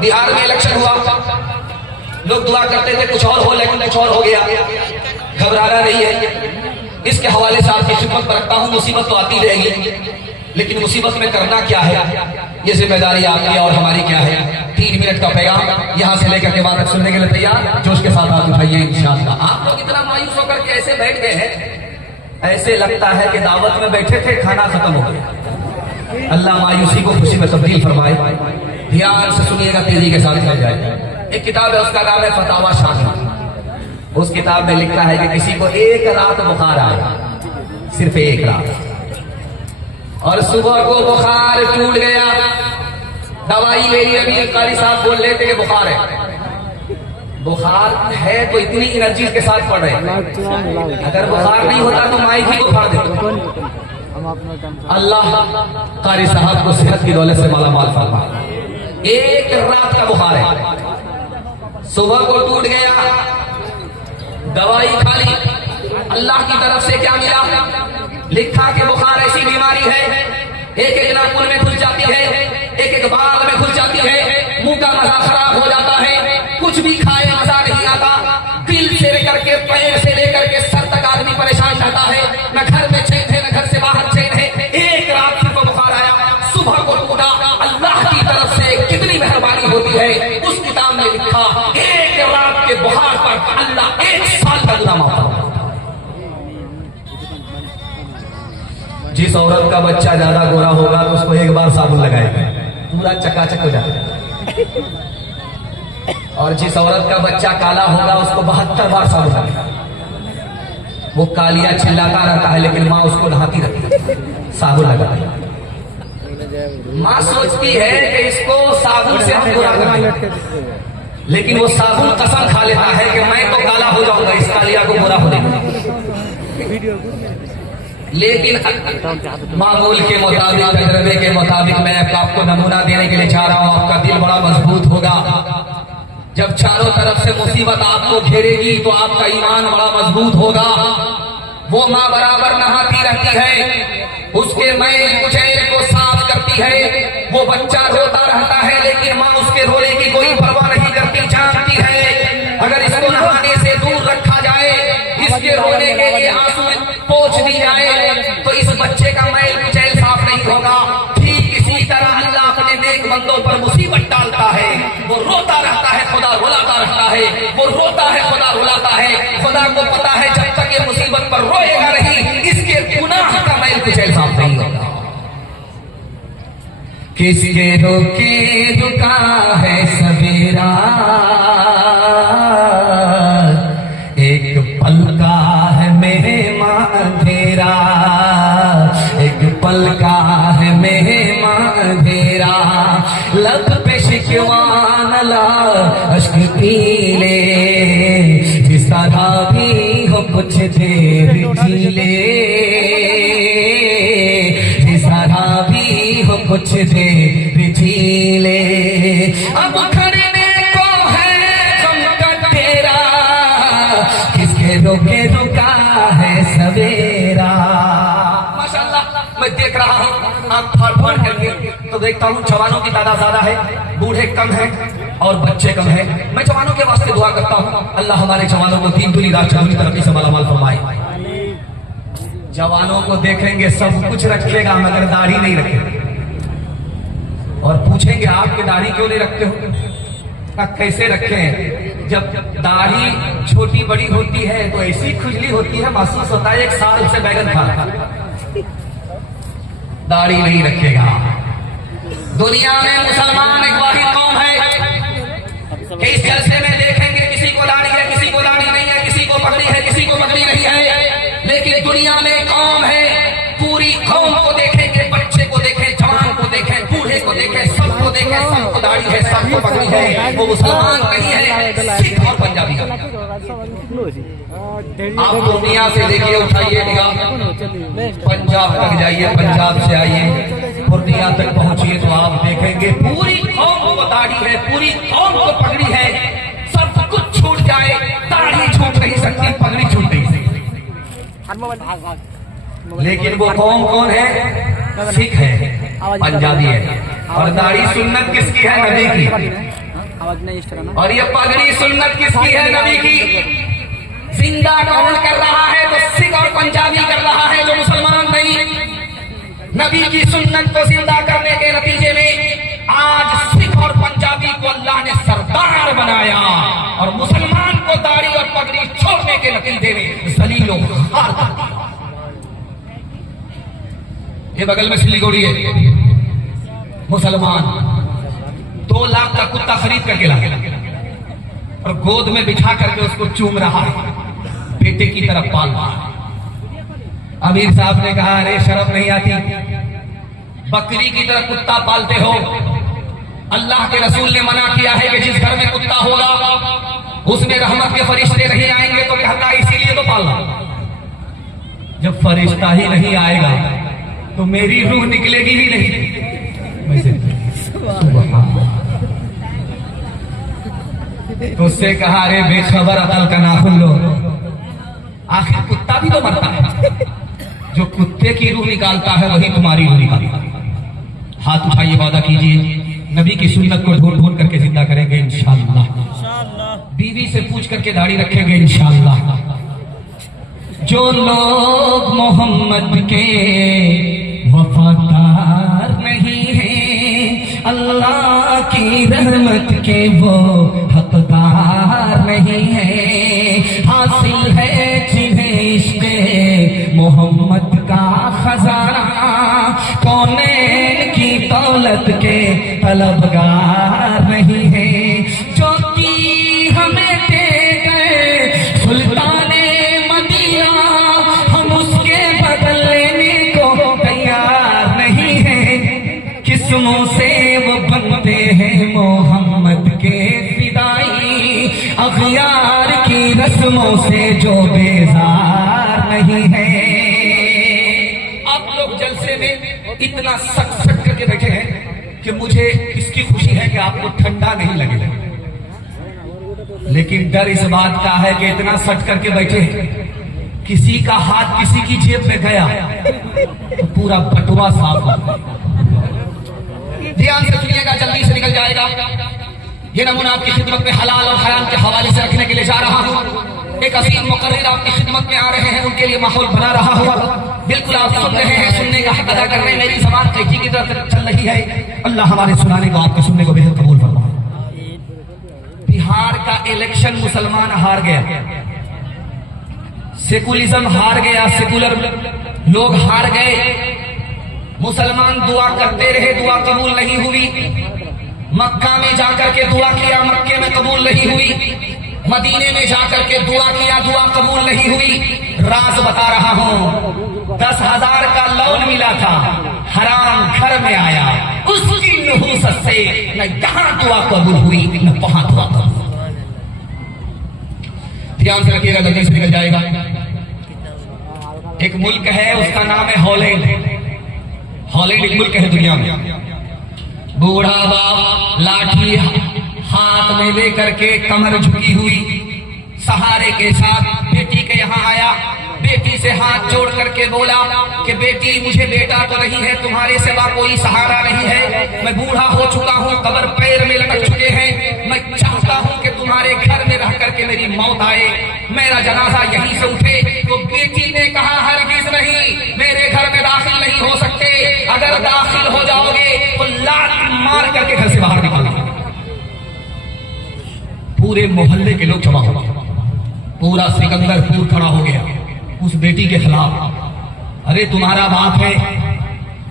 बिहार में इलेक्शन हुआ, लोग दुआ करते थे कुछ और हो, लेकिन कुछ और हो गया। घबराना नहीं है। इसके हवाले से आपकी खिदमत पर रखता हूँ। मुसीबत तो आती रहेगी, लेकिन मुसीबत में करना क्या है, ये जिम्मेदारी आपकी और हमारी क्या है। 3 मिनट का पैगाम यहाँ से लेकर के बाद तक सुनने के लिए तैयार, जोश के साथ हाथ उठाइए इंशाअल्लाह। आप लोग इतना मायूस होकर के ऐसे बैठ गए हैं, ऐसे लगता है कि दावत में बैठे थे, खाना खत्म हो गया। अल्लाह मायूसी को खुशी में तब्दील फरमाए। ध्यान से सुनिएगा, तेजी के साथ चल जाए। एक किताब है, उसका नाम है फतावा शाफी। उस किताब में लिखा है कि किसी को एक रात बुखार आया, सिर्फ एक रात, और सुबह को बुखार टूट गया, दवाई ले ली। अभी कारी साहब बोल रहे थे कि बुखार है। बुखार है तो इतनी एनर्जी के साथ पड़ रहे हैं। अगर बुखार नहीं होता तो माइक ही बुखार देता। अल्लाह कारी साहब को सेहत की दौलत से माला माल फरमाए। एक रात का बुखार है, सुबह को टूट गया, दवाई खा ली। अल्लाह की तरफ से क्या मिला? लिखा कि बुखार ऐसी बीमारी है, एक एक नाखून में घुस जाती है, एक एक बाल में घुस जाती है, मुंह का मजा खराब हो जाता है, कुछ भी खाए मजा नहीं आता, दिल से लेकर के पैर से लेकर के सर तक आदमी परेशान रहता है। न घर में चैन है, न घर से बाहर चैन है। एक रात को बुखार आया, सुबह को टूटा। अल्लाह की तरफ से कितनी मेहरबानी होती है। उस किताब में लिखा, एक रात के बुखार पर अल्लाह 1 साल का गुनाह माफ करता है। जिस औरत का बच्चा ज्यादा गोरा होगा तो उसको एक बार साबुन लगाएगा, पूरा चकाचक हो जाता है। और जिस औरत का बच्चा काला होगा उसको 72 बार साबुन लगाएगा। वो कालिया चिल्लाता रहता है, लेकिन माँ उसको नहाती रहती है, साबुन लगाती है। माँ सोचती है कि इसको साबुन से हम गोरा करेंगे, लेकिन वो साबुन कसम खा लेता है कि मैं तो काला हो जाऊंगा, इस कालिया को गोरा हो जाएगा। लेकिन मामूल के मुताबिक, तजर्बे के मुताबिक मैं आपको नमूना देने के लिए चाह रहा हूँ। आपका दिल बड़ा मजबूत होगा। जब चारों तरफ से मुसीबत आपको घेरेगी तो आपका ईमान बड़ा मजबूत होगा। वो माँ बराबर नहाती रहती है, उसके मैल कुचैल को साफ करती है। वो बच्चा रोता रहता है, लेकिन माँ उसके रोने की कोई परवाह नहीं करती। जानती है अगर इसको नहाने से दूर रखा जाए, इसके रोने के लिए आंसू पोंछ दी जाए, तो इस बच्चे का मैल कुचैल साफ नहीं होगा। ठीक इसी तरह अल्लाह अपने नेक बंदों पर मुसीबत डालता है। वो रोता रहता है, खुदा रुलाता रहता है। वो रोता है, खुदा रुलाता है। खुदा को पता है जब तक ये मुसीबत पर रोएगा नहीं, इसके गुनाह का मैल कुचैल साफ नहीं होगा। किसके रोके रुका है सवेरा, एक पल का है मेहमान अंधेरा, एक पल का है मेहमान अंधेरा। लब पे शिकवान ला अश्क पीले, जिस तरह भी हो कुछ देर झीले, जिस तरह भी हो कुछ देर झीले। अब खड़ने को है गम का तेरा, किसके रोके रुका है सवेरा। माशाअल्लाह, मैं देख रहा हूँ आप फाड़ करके तो देखता हूँ जवानों की तादाद ज्यादा है, बूढ़े कम है और बच्चे कम है। मैं जवानों के वास्ते दुआ करता हूँ, अल्लाह हमारे जवानों को दीन दुनी रात चौनी तरक्की से मालामाल फरमाए। जवानों को देखेंगे सब कुछ रखेगा, मगर दाढ़ी नहीं रखेगा। और पूछेंगे आपकी दाढ़ी क्यों नहीं रखते हो? कैसे रखे हैं? जब दाढ़ी छोटी बड़ी होती है तो ऐसी खुजली होती है, महसूस होता है 1 साल से बैगन खा रहा है। दाढ़ी नहीं रखेगा। दुनिया में मुसलमान एक वाहिद कौम है कि इस जलसे में देखेंगे किसी को दाढ़ी है, किसी को दाढ़ी नहीं है, किसी को पगड़ी है, किसी को पगड़ी नहीं है। लेकिन दुनिया में कौम है, पूरी कौम को देखेंगे, बच्चे को देखें, जवान को देखें, बूढ़े को देखें, सबको देखें, सबको दाढ़ी है, सबको पगड़ी है। वो मुसलमान नहीं है, सिख और पंजाबी है। आप दुनिया से देखिए, उठाइए निगाह, पंजाब तक जाइए, पंजाब से आइए पूर्णिया तक पहुंचिए तो आप देखेंगे पूरी कौम को दाढ़ी है, पूरी कौम को पगड़ी है। सब कुछ छूट जाए, दाढ़ी छूट नहीं सकती, पगड़ी छूट नहीं सकती। लेकिन वो कौम कौन है? सिख है, पंजाबी है। और दाढ़ी सुन्नत किसकी है? नबी की। और ये पगड़ी सुन्नत किसकी है? नबी की। जिंदा कौन कर रहा है? तो सिख और पंजाबी कर रहा है, जो मुसलमान नहीं। नबी की सुन्नत को जिंदा करने के नतीजे में आज सिख और पंजाबी को अल्लाह ने सरदार बनाया और मुसलमान को दाढ़ी और पगड़ी छोड़ने के नतीजे में जलील और खार कर दिया। ये बगल में सिलीगुड़ी है, मुसलमान 2 लाख का कुत्ता खरीद करके लाया और गोद में बिठा करके उसको चूम रहा है, बेटे की तरफ पाल रहा है। अमीर साहब ने कहा, अरे शर्म नहीं आती? बकरी की तरह कुत्ता पालते हो। अल्लाह के रसूल ने मना किया है कि जिस घर में कुत्ता होगा उसमें रहमत के फरिश्ते नहीं आएंगे, तो कहता है इसीलिए तो पालना। जब फरिश्ता ही नहीं आएगा तो मेरी रूह निकलेगी ही नहीं। तो उससे कहा, अरे बेखबर अकल का नाखुन लो, आखिर कुत्ता भी तो मरता है। जो कुत्ते की रूह निकालता है वही तुम्हारी रूह निकालता है। हाथ उठाइए, वादा कीजिए नबी की सुन्नत को ढूंढ ढूंढ करके जिंदा करेंगे इंशाअल्लाह। बीवी से पूछ करके दाढ़ी रखेंगे इंशाअल्लाह। जो लोग मोहम्मद के वफादार नहीं हैं, अल्लाह की रहमत के वो हकदार नहीं है। हासिल है जिन्हें इश्क़े मोहम्मद का खजाना, कौनैन की दौलत के तलबगार नहीं है। जो की हमें दे गए सुल्ताने मदीना, हम उसके बदल लेने को तैयार नहीं है। किस्मों से वो बनते हैं मोहम्मद के फिदाई, अखियार की रस्मों से जो बेजार नहीं है। आप लोग जलसे में इतना सट सट करके बैठे हैं कि मुझे इसकी खुशी है कि आपको ठंडा नहीं लगेगा, लेकिन डर इस बात का है कि इतना सट करके बैठे हैं, किसी का हाथ किसी की जेब में गया तो पूरा बटुआ साफ हो। ध्यान से सुनिएगा, जल्दी से निकल जाएगा। ये नमूना आपकी खिदमत में हलाल और हराम के हवाले से रखने के लिए जा रहा हूँ। एक अजीम मुकर्रिर आपकी खिदमत में आ रहे हैं, उनके लिए माहौल बना रहा हूँ। बिल्कुल आप सुन रहे हैं, सुनने का हक अदा कर रहे हैं। मेरी ज़बान कैची की तरफ चल रही है। अल्लाह हमारे सुनाने को, आपके सुनने को बेहद कबूल फरमाए। बिहार का इलेक्शन मुसलमान हार गया, सेकुलरिज्म हार गया, सेकुलर लोग हार गए। मुसलमान दुआ करते रहे, दुआ कबूल नहीं हुई। मक्का में जाकर के दुआ किया, मक्के में कबूल नहीं हुई। मदीने में जाकर के दुआ किया, दुआ कबूल नहीं हुई। राज बता रहा हूं, 10,000 का लोन मिला था, हराम घर में आया। उसकी नहूसत से न यहां दुआ कबूल हुई न वहां दुआ कबूल। ध्यान से रखिएगा, जल्दी से निकल जाएगा। एक मुल्क है, उसका नाम है हॉलैंड। हॉलैंड एक मुल्क है दुनिया में। बूढ़ा बाप लाठी हाथ में लेकर के कमर झुकी हुई सहारे के साथ बेटी के यहाँ आया। बेटी से हाथ जोड़ करके बोला कि बेटी, मुझे बेटा तो नहीं है, तुम्हारे सिवा कोई सहारा नहीं है। मैं बूढ़ा हो चुका हूँ, कबर पैर में लटक चुके हैं। मैं चाहता हूँ कि तुम्हारे घर में रह करके मेरी मौत आए, मेरा जनाजा यहीं से उठे। तो बेटी ने कहा, हरगिज नहीं, मेरे घर में दाखिल नहीं हो सकते। अगर दाखिल हो जाओगे तो लात मार करके घर से बाहर निकाल। पूरे मोहल्ले के लोग जमा हो गए, पूरा सिकंदरपुर खड़ा हो गया उस बेटी के खिलाफ। अरे तुम्हारा बाप है,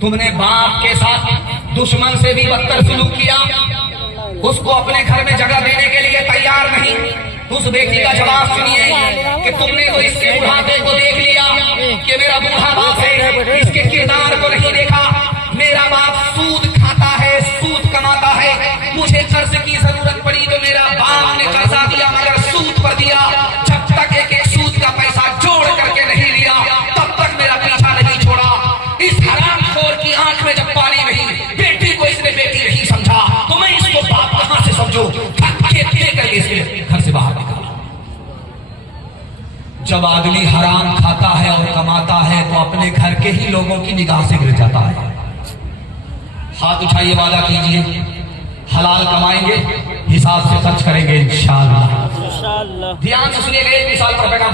तुमने बाप के साथ दुश्मन से भी बदतर सुलूक किया, उसको अपने घर में जगह देने के लिए तैयार नहीं। उस बेटी का जवाब सुनिए कि तुमने तो इसके बुढ़ापे को देख लिया कि मेरा बूढ़ा बाप है, इसके किरदार को नहीं देखा। मेरा बाप सूद खाता है, सूद कमाता है। मुझे कर्ज की जरूरत पड़ी तो मेरा बाप ने कर्जा दिया, मगर सूद पर दिया। जब तक एक सूद का पैसा जोड़ करके नहीं लिया, तब तक मेरा पीछा नहीं छोड़ा। इस हरामखोर की आंख में जब पानी नहीं, बेटी को इसने बेटी नहीं समझा, तो मैं इसको बाप कहां से समझूं? धक्के दे करके इसके घर से बाहर निकाला। जब आदमी हराम खाता है और कमाता है तो अपने घर के ही लोगों की निगाह से गिर जाता है। हाथ उठाइए, वादा कीजिए हलाल कमाएंगे, हिसाब से खर्च करेंगे इंशाअल्लाह। ध्यान से सुनिएगा, एक मिसाल पर पैगाम